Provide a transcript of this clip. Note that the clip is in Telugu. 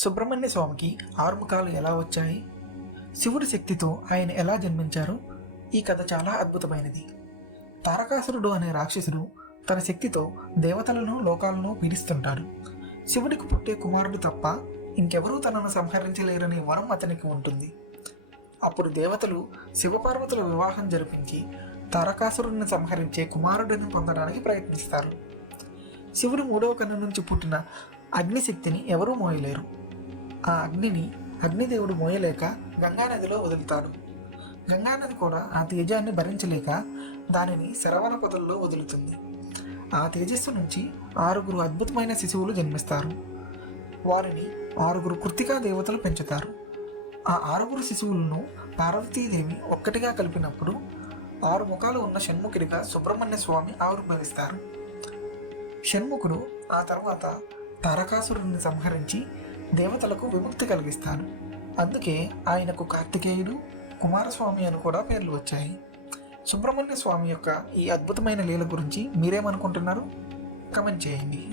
సుబ్రహ్మణ్య స్వామికి ఆరుముఖాలు ఎలా వచ్చాయి? శివుడి శక్తితో ఆయన ఎలా జన్మించారు? ఈ కథ చాలా అద్భుతమైనది. తారకాసురుడు అనే రాక్షసుడు తన శక్తితో దేవతలను లోకాలను పీడిస్తుంటాడు. శివుడికి పుట్టే కుమారుడు తప్ప ఇంకెవరూ తనను సంహరించలేరనే వరం అతనికి ఉంటుంది. అప్పుడు దేవతలు శివపార్వతుల వివాహం జరిపించి తారకాసురుడిని సంహరించే కుమారుడిని పొందడానికి ప్రయత్నిస్తారు. శివుడు మూడవ కన్ను నుంచి పుట్టిన అగ్నిశక్తిని ఎవరూ మోయలేరు. ఆ అగ్నిని అగ్నిదేవుడు మోయలేక గంగానదిలో వదులుతాడు. గంగానది కూడా ఆ తేజాన్ని భరించలేక దానిని శరవణ పొదల్లో వదులుతుంది. ఆ తేజస్సు నుంచి ఆరుగురు అద్భుతమైన శిశువులు జన్మిస్తారు. వారిని ఆరుగురు కృతికా దేవతలు పెంచుతారు. ఆ ఆరుగురు శిశువులను పార్వతీదేవి ఒక్కటిగా కలిపినప్పుడు ఆరు ముఖాలు ఉన్న షణ్ముఖుడిగా సుబ్రహ్మణ్య స్వామి ఆవిర్భవిస్తారు. షణ్ముఖుడు ఆ తర్వాత తారకాసురుడిని సంహరించి దేవతలకు విముక్తి కలిగిస్తాడు అందుకే ఆయనకు కార్తికేయుడు కుమారస్వామి అని కూడా పేర్లు వచ్చాయి. సుబ్రహ్మణ్య స్వామి యొక్క ఈ అద్భుతమైన లీల గురించి మీరేమనుకుంటున్నారు? కమెంట్ చేయండి.